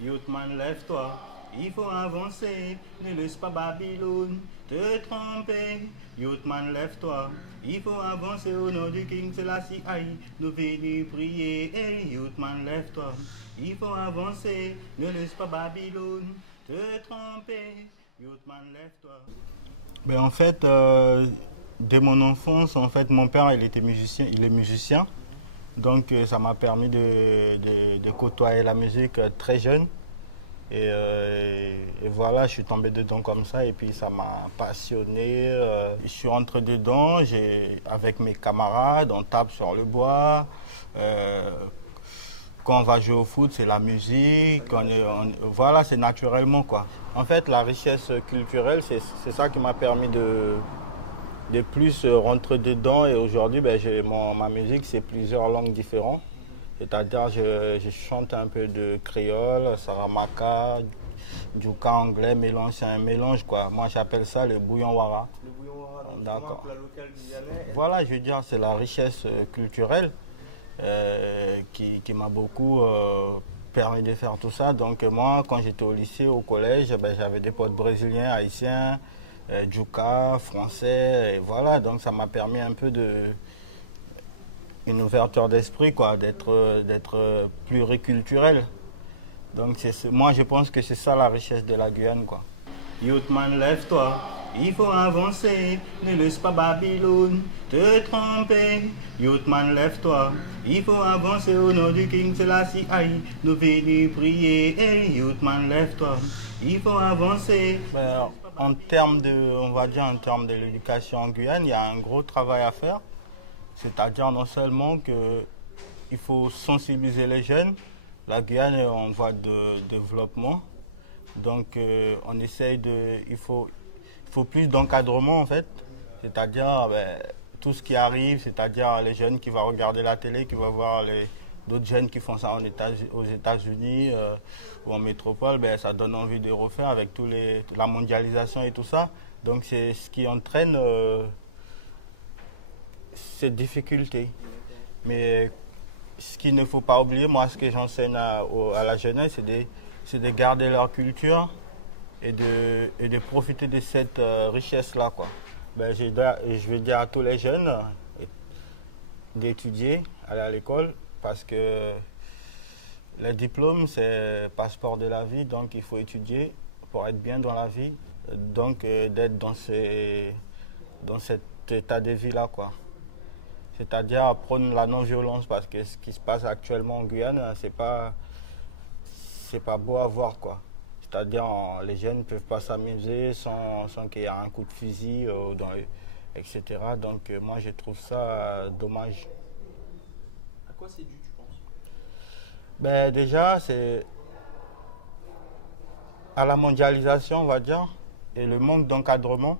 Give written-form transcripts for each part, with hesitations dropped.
Youthman, lève-toi, il faut avancer, ne laisse pas Babylone te tromper. Youthman, lève-toi, il faut avancer au nom du King Selassie Aïe, nous venons prier. Hey, Youthman, lève-toi, il faut avancer, ne laisse pas Babylone te tromper. Youthman, lève-toi. Ben en fait, dès mon enfance, en fait, mon père, il était musicien, il est musicien. Donc, ça m'a permis de côtoyer la musique très jeune. Et voilà, je suis tombé dedans comme ça et puis ça m'a passionné. Je suis rentré dedans, avec mes camarades, on tape sur le bois. Euh, Quand on va jouer au foot, c'est la musique. Voilà, c'est naturellement quoi. En fait, la richesse culturelle, c'est ça qui m'a permis de plus rentrer dedans. Et aujourd'hui, ben, ma musique, c'est plusieurs langues différentes. C'est-à-dire, je chante un peu de créole, saramaka, djouka anglais, mélange, c'est un mélange quoi. Moi, j'appelle ça le bouillon wara. Le bouillon noir, donc justement, un D'accord. plat local guyanais. Voilà, je veux dire, c'est la richesse culturelle qui m'a beaucoup permis de faire tout ça. Donc moi, quand j'étais au lycée, au collège, ben, j'avais des potes brésiliens, haïtiens, djouka, français, et voilà. Donc ça m'a permis un peu une ouverture d'esprit, quoi, d'être pluriculturel. Donc moi, je pense que c'est ça la richesse de la Guyane, quoi. Youthman, lève-toi, il faut avancer, ne laisse pas Babylone te tromper. Youthman, lève-toi, il faut avancer au nom du King Selassie Aïe, nous venons prier. Hey, Youthman, lève-toi, il faut avancer. Ben, on va dire en termes de l'éducation en Guyane, il y a un gros travail à faire. C'est-à-dire non seulement qu'il faut sensibiliser les jeunes, la Guyane est en voie de développement, donc il faut plus d'encadrement en fait, c'est-à-dire ben, tout ce qui arrive, c'est-à-dire les jeunes qui vont regarder la télé, qui vont voir d'autres jeunes qui font ça aux États-Unis ou en métropole, ben, ça donne envie de refaire avec la mondialisation et tout ça. Donc c'est ce qui entraîne cette difficulté. Mais ce qu'il ne faut pas oublier, moi, ce que j'enseigne à la jeunesse, c'est de garder leur culture et de profiter de cette richesse-là, quoi. Ben, je vais dire à tous les jeunes d'étudier, aller à l'école, parce que le diplôme, c'est le passeport de la vie, donc il faut étudier pour être bien dans la vie, donc d'être dans cet état de vie-là, quoi. C'est-à-dire apprendre la non-violence parce que ce qui se passe actuellement en Guyane, c'est pas beau à voir quoi. C'est-à-dire les jeunes ne peuvent pas s'amuser sans qu'il y ait un coup de fusil, etc. Donc moi je trouve ça dommage. À quoi c'est dû, tu penses? Ben, déjà, c'est à la mondialisation, on va dire, et le manque d'encadrement.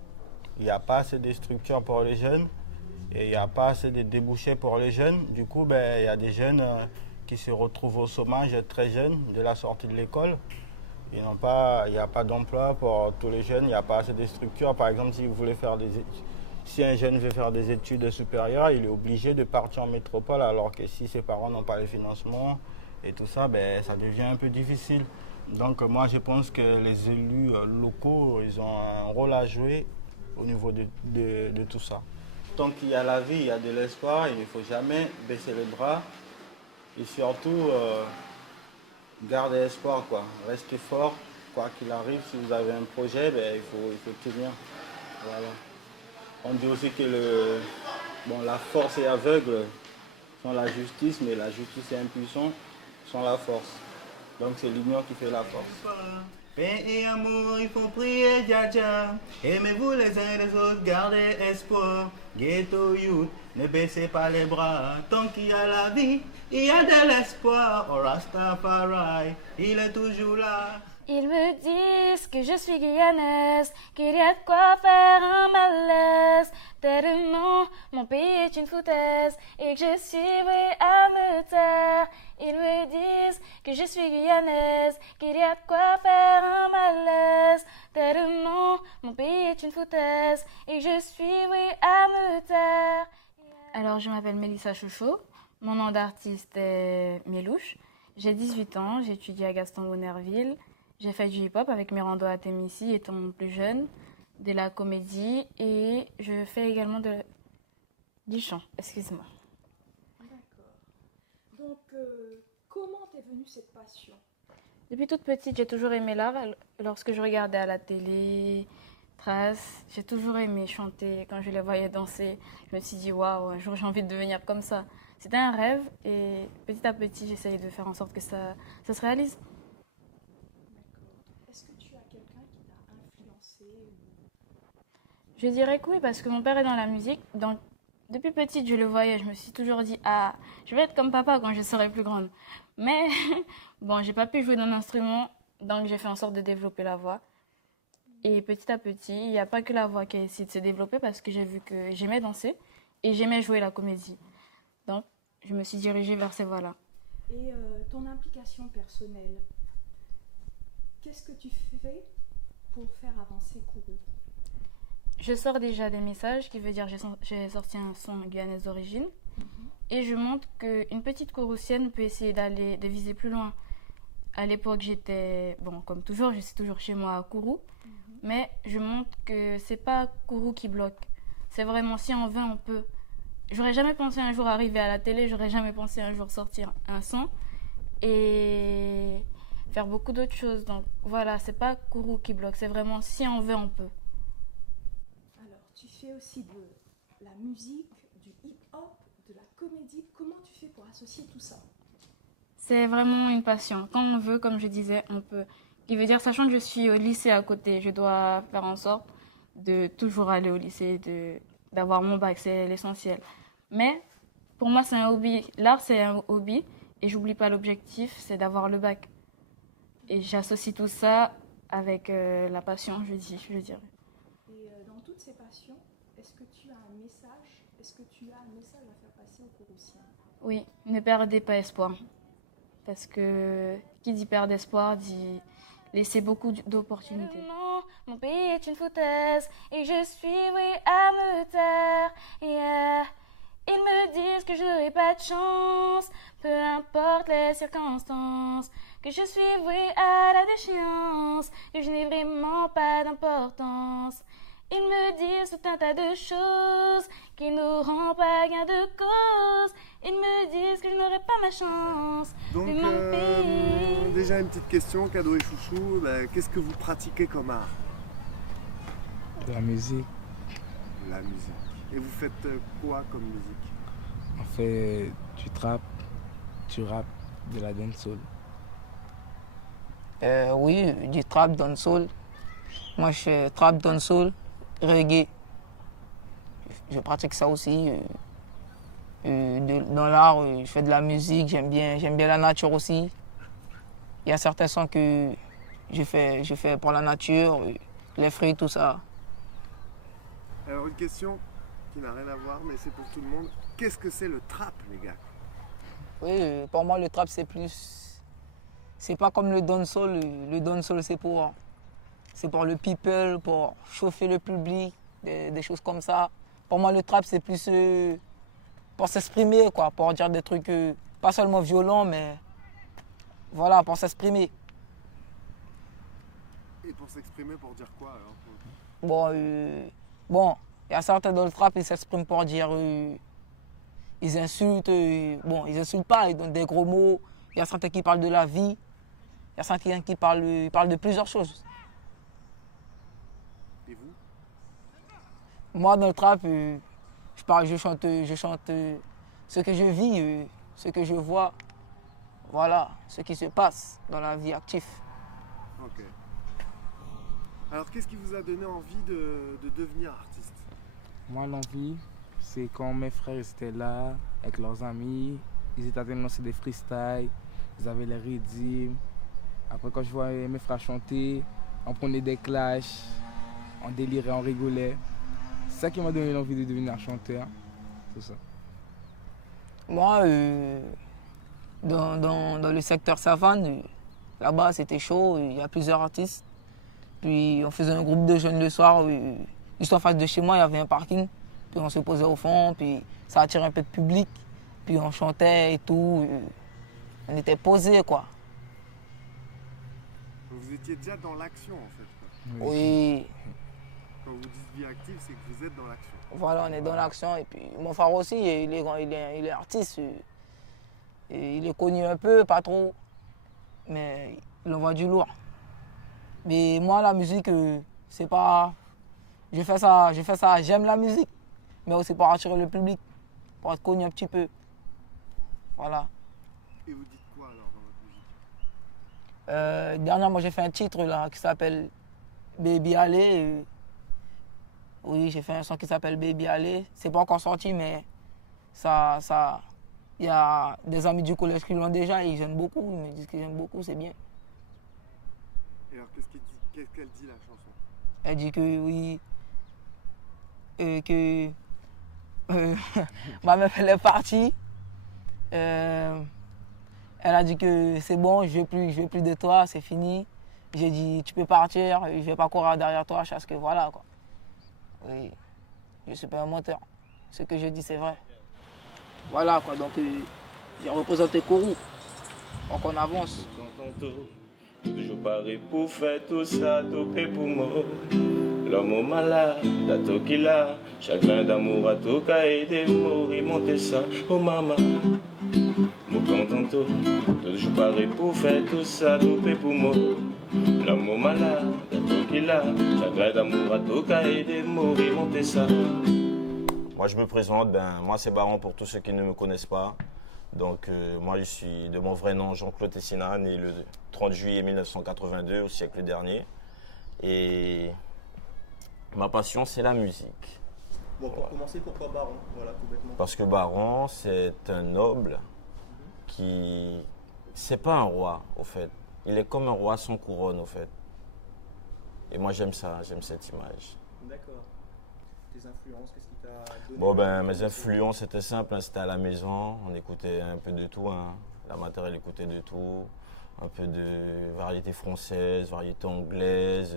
Il n'y a pas assez de structures pour les jeunes. Et il n'y a pas assez de débouchés pour les jeunes. Du coup, ben, il y a des jeunes qui se retrouvent au chômage très jeunes de la sortie de l'école. Il n'y a pas d'emploi pour tous les jeunes, il n'y a pas assez de structures. Par exemple, si un jeune veut faire des études supérieures, il est obligé de partir en métropole, alors que si ses parents n'ont pas le financement et tout ça, ben, ça devient un peu difficile. Donc moi, je pense que les élus locaux, ils ont un rôle à jouer au niveau de tout ça. Tant qu'il y a la vie, il y a de l'espoir, il ne faut jamais baisser les bras et surtout garder espoir, quoi. Restez fort, quoi qu'il arrive. Si vous avez un projet, ben, il faut tenir. Voilà. On dit aussi que la force est aveugle sans la justice, mais la justice est impuissante sans la force. Donc c'est l'union qui fait la force. Paix et amour, il faut prier, dja dja. Aimez-vous les uns les autres, gardez espoir. Ghetto youth, ne baissez pas les bras. Tant qu'il y a la vie, il y a de l'espoir. Oh Rastafari, il est toujours là. Ils me disent que je suis guyanaise, qu'il y a de quoi faire un malaise. Tellement mon pays est une foutaise et que je suis vouée à me taire. Ils me disent que je suis guyanaise, qu'il y a de quoi faire un malaise. Tellement mon pays est une foutaise et que je suis vouée à me taire. Alors je m'appelle Mélissa Chouchot, mon nom d'artiste est Mielouche. J'ai 18 ans, j'ai étudié à Gaston-Bonnerville. J'ai fait du hip-hop avec Mirando Atemisi étant plus jeune, de la comédie et je fais également du chant. Excuse-moi. D'accord. Donc, comment t'es venue cette passion? Depuis toute petite, j'ai toujours aimé l'art. Lorsque je regardais à la télé, Trace, j'ai toujours aimé chanter. Quand je les voyais danser, je me suis dit waouh, un jour j'ai envie de devenir comme ça. C'était un rêve et petit à petit, j'essayais de faire en sorte que ça se réalise. D'accord. Est-ce que tu as quelqu'un qui t'a influencé Je dirais que oui, parce que mon père est dans la musique. Donc, depuis petite, je le voyais. Je me suis toujours dit, ah, je vais être comme papa quand je serai plus grande. Mais, bon, j'ai pas pu jouer d'un instrument, donc j'ai fait en sorte de développer la voix. Et petit à petit, il n'y a pas que la voix qui a essayé de se développer parce que j'ai vu que j'aimais danser et j'aimais jouer la comédie. Donc, je me suis dirigée vers ces voies-là. Et ton implication personnelle, qu'est-ce que tu fais pour faire avancer Kourou? Je sors déjà des messages, qui veut dire j'ai sorti un son guyanaise d'origine. Et je montre qu'une petite Kouroussienne peut essayer de viser plus loin. À l'époque, j'étais, bon, comme toujours, je suis toujours chez moi à Kourou. Mais je montre que c'est pas Kourou qui bloque. C'est vraiment si on veut, on peut. J'aurais jamais pensé un jour arriver à la télé, j'aurais jamais pensé un jour sortir un son et faire beaucoup d'autres choses. Donc voilà, c'est pas Kourou qui bloque, c'est vraiment si on veut, on peut. Alors, tu fais aussi de la musique, du hip-hop, de la comédie. Comment tu fais pour associer tout ça? C'est vraiment une passion. Quand on veut, comme je disais, on peut. Qui veut dire, sachant que je suis au lycée à côté, je dois faire en sorte de toujours aller au lycée, d'avoir mon bac, c'est l'essentiel. Mais pour moi, c'est un hobby. L'art, c'est un hobby et j'oublie pas l'objectif, c'est d'avoir le bac. Et j'associe tout ça avec la passion, je dirais. Et dans toutes ces passions, est-ce que tu as un message? Est-ce que tu as un message à faire passer aux Kouroussiens? Oui, ne perdez pas espoir. Parce que qui dit perdre espoir dit laisser beaucoup d'opportunités. Non, mon pays est une foutaise et je suis vouée à me taire. Yeah. Ils me disent que je n'aurai pas de chance, peu importe les circonstances, que je suis vouée à la déchéance, que je n'ai vraiment pas d'importance. Ils me disent tout un tas de choses qui n'auront pas gain de cause. Ils me disent que je n'aurai pas ma chance. Donc, mon pays. déjà une petite question, Kado et Chouchou, qu'est-ce que vous pratiquez comme art? De la musique. La musique. Et vous faites quoi comme musique? On fait du trap, du rap, de la dancehall. Oui, du trap, dancehall. Moi, je fais trap, dancehall, reggae. Je pratique ça aussi. Dans l'art, je fais de la musique, j'aime bien la nature aussi. Il y a certains sons que je fais pour la nature, les fruits, tout ça. Alors une question qui n'a rien à voir, mais c'est pour tout le monde. Qu'est-ce que c'est le trap, les gars? Oui, pour moi, le trap, c'est plus... C'est pas comme le dancehall. Le dancehall, c'est pour le people, pour chauffer le public, des choses comme ça. Pour moi, le trap, c'est plus pour s'exprimer, quoi, pour dire des trucs pas seulement violents, mais voilà, pour s'exprimer. Et pour s'exprimer, pour dire quoi alors? Bon, il y a certains dans le trap, ils s'expriment pour dire... ils insultent, ils insultent pas, ils donnent des gros mots. Il y a certains qui parlent de la vie. Il y a certains qui parlent de plusieurs choses. Et vous? Moi, dans le trap, je chante ce que je vis, ce que je vois. Voilà, ce qui se passe dans la vie active. Ok. Alors, qu'est-ce qui vous a donné envie de devenir artiste? Moi, l'envie, c'est quand mes frères étaient là, avec leurs amis, ils étaient en train de lancer des freestyles, ils avaient les rythmes. Après, quand je voyais mes frères chanter, on prenait des clashs, on délirait, on rigolait. C'est ça qui m'a donné l'envie de devenir chanteur, tout ça. Moi, dans le secteur savane, là-bas, c'était chaud, il y a plusieurs artistes. Puis, on faisait un groupe de jeunes le soir, juste en face de chez moi, il y avait un parking. Puis on se posait au fond, puis ça attirait un peu de public. Puis on chantait et tout. On était posés, quoi. Donc vous étiez déjà dans l'action en fait, quoi. Oui, Quand vous dites vie active, c'est que vous êtes dans l'action. voilà, on est dans l'action. Et puis mon frère aussi, il est artiste. Et il est connu un peu, pas trop. Mais il envoie du lourd. Mais moi, la musique, c'est pas... Je fais ça, j'aime la musique. Mais aussi pour attirer le public, pour être connu un petit peu. Voilà. Et vous dites quoi alors dans votre musique? Dernièrement, j'ai fait un titre là qui s'appelle Baby Allez. Oui, j'ai fait un son qui s'appelle Baby Allez. C'est pas encore sorti, mais il y a des amis du collège qui l'ont déjà et ils aiment beaucoup. Ils me disent qu'ils aiment beaucoup, c'est bien. Et alors qu'est-ce qu'elle dit la chanson? Elle dit que oui, que ma meuf elle est partie. Elle a dit que c'est bon, je veux plus de toi, c'est fini. J'ai dit tu peux partir, je vais pas courir derrière toi, parce que voilà quoi. Oui, je suis pas un menteur. Ce que je dis c'est vrai. Voilà quoi, donc j'ai représenté Kourou. Donc on avance. Toujours pareil pour faire tout ça, tout fait pour moi. L'homme au malade, la toquilla, chagrin d'amour à tout cas et des mots, monter ça, oh maman. Mon content, toujours pareil pour faire tout ça, tout fait pour moi. L'homme au malade, la toquilla, chagrin d'amour à tout cas et des mots, monter ça. Moi je me présente, moi c'est Baron pour tous ceux qui ne me connaissent pas. Donc moi je suis de mon vrai nom Jean-Claude Tessina, né le 30 juillet 1982 au siècle dernier. Et ma passion c'est la musique. Bon, pour commencer, pourquoi Baron? Voilà, tout bêtement. Parce que Baron c'est un noble qui... C'est pas un roi au fait. Il est comme un roi sans couronne au fait. Et moi j'aime ça, j'aime cette image. D'accord. Tes influences, qu'est-ce qui t'a donné? Bon mes influences c'était simple, hein, c'était à la maison, on écoutait un peu de tout, hein. La matière elle écoutait de tout, un peu de variété française, variété anglaise,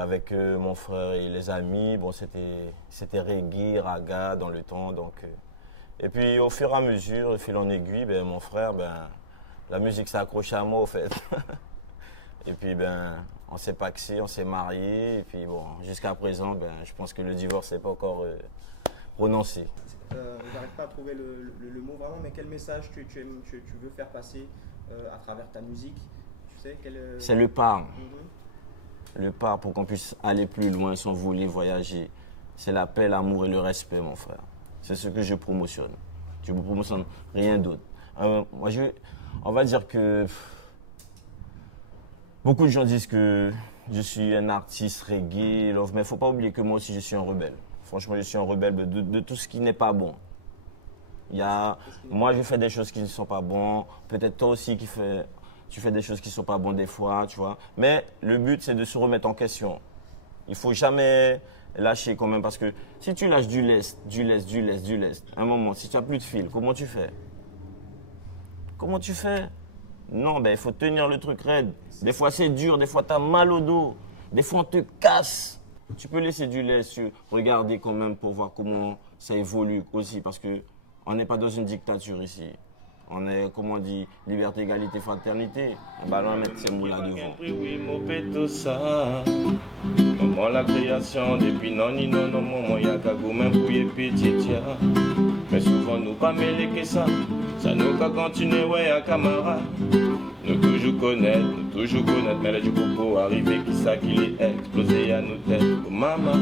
avec mon frère et les amis, bon c'était reggae, raga dans le temps, donc et puis au fur et à mesure, au fil en aiguille, mon frère, la musique s'est accrochée à moi au fait. Et puis on s'est paxé, on s'est marié, et puis bon, jusqu'à présent, je pense que le divorce n'est pas encore prononcé. J'arrive pas à trouver le mot vraiment, mais quel message tu veux faire passer à travers ta musique? Tu sais, c'est le pas. Le pas pour qu'on puisse aller plus loin, s'envoler, voyager. C'est la paix, l'amour et le respect, mon frère. C'est ce que je promotionne. Je ne promotionne rien d'autre. On va dire que... Beaucoup de gens disent que je suis un artiste reggae, mais il ne faut pas oublier que moi aussi je suis un rebelle. Franchement, je suis un rebelle de tout ce qui n'est pas bon. Moi, je fais des choses qui ne sont pas bonnes. Peut-être toi aussi tu fais des choses qui ne sont pas bonnes des fois, tu vois. Mais le but, c'est de se remettre en question. Il ne faut jamais lâcher quand même, parce que si tu lâches du lest, à un moment, si tu n'as plus de fil, comment tu fais? Comment tu fais? Non, il faut tenir le truc raide. Des fois, c'est dur, des fois, tu as mal au dos. Des fois, on te casse. Tu peux laisser du lait, regarder quand même pour voir comment ça évolue aussi. Parce qu'on n'est pas dans une dictature ici. On est, comme on dit, liberté, égalité, fraternité. On va mettre ces mots là devant. Oui, mon péto ça. Maman, la création, depuis non, maman, y'a qu'à go même pour y petit, mais souvent, nous pas mêler que ça. Ça nous qu'à continuer, ouais, à camarade. Nous toujours connaître, mais là, du coup, pour arriver, qui ça qui est explosé à nos têtes. Oh, maman,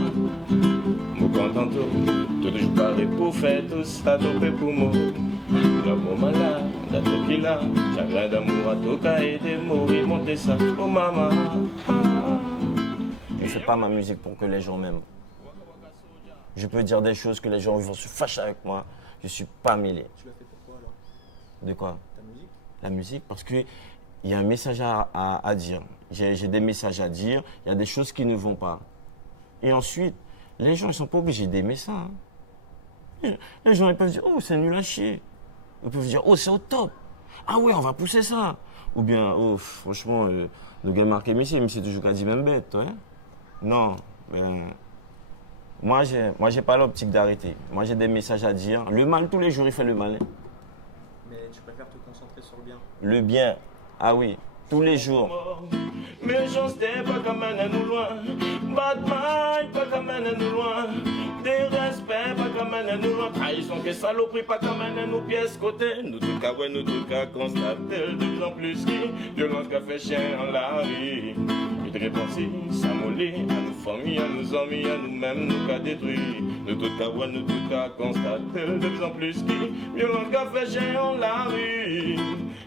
mon content, tout toujours pareil pour faire tout ça, tout fait pour moi. L'amour malade, la toquilla, chagrin d'amour à tout cas et des mots, monter ça. Oh, maman. Je ne fais pas ma musique pour que les gens m'aiment. Je peux dire des choses que les gens vont se fâcher avec moi. Je ne suis pas mêlé. Tu l'as fait pourquoi alors? De quoi? Ta musique? La musique, parce qu'il y a un message à dire. J'ai des messages à dire, il y a des choses qui ne vont pas. Et ensuite, les gens ne sont pas obligés d'aimer ça. Hein. Les gens ils peuvent dire, oh, c'est nul à chier. Ils peuvent dire, oh, c'est au top. Ah ouais, on va pousser ça. Ou bien, oh, franchement, le gars marqué Messi, mais c'est toujours quasi même bête. Hein? Non, moi, j'ai pas l'optique d'arrêter. Moi, j'ai des messages à dire. Le mal, tous les jours, il fait le mal. Hein. Mais tu préfères te concentrer le bien. Ah oui, tous les jours. Méchanceté, pas qu'à mener nous loin. Bad mind, pas qu'à mener nous loin. Dérespect, pas qu'à mener nous loin. Trahison, que saloperie, pas qu'à mener nous pièces côté. Nous tout cas, ouais, nous tout cas, constater de plus en plus qui violence qu'a fait chien en la rue. Et de réponse, ça mollit à nos familles, à nos amis, à nous-mêmes, nous qu'a détruit. Nous tout cas, ouais, nous tout cas, constater de plus en plus qui violence qu'a fait chien en la rue.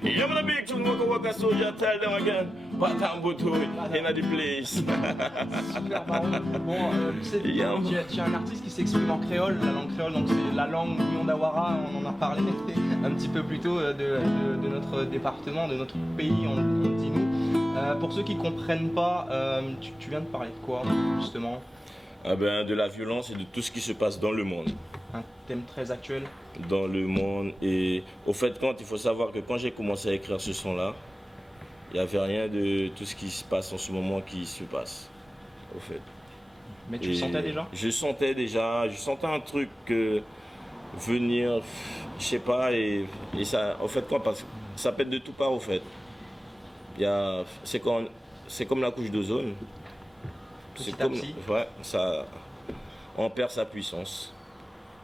Yeah, I'm the big tune, waka soldier, tell them again. What I'm good to in the place. Super marrant. Bon, tu es un artiste qui s'exprime en créole. La langue créole, donc c'est la langue Nyondawara, on en a parlé un petit peu plus tôt de notre département, de notre pays, on dit nous. Pour ceux qui ne comprennent pas, tu viens de parler de quoi, justement? Ah ben, de la violence et de tout ce qui se passe dans le monde. Un thème très actuel. Dans le monde. Et au fait, il faut savoir que quand j'ai commencé à écrire ce son-là, il n'y avait rien de tout ce qui se passe en ce moment qui se passe, au fait. Mais tu le sentais déjà? Je sentais un truc venir, je sais pas, et ça, en fait, parce que ça pète de tout part, au fait. C'est comme la couche d'ozone. C'est comme, ouais, ça, on perd sa puissance.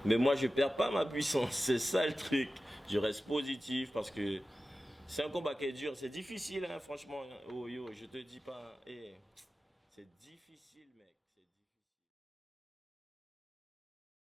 Mais moi, je perds pas ma puissance, c'est ça le truc. Je reste positif parce que c'est un combat qui est dur, c'est difficile, hein, franchement. Oh yo, je te dis pas, c'est difficile.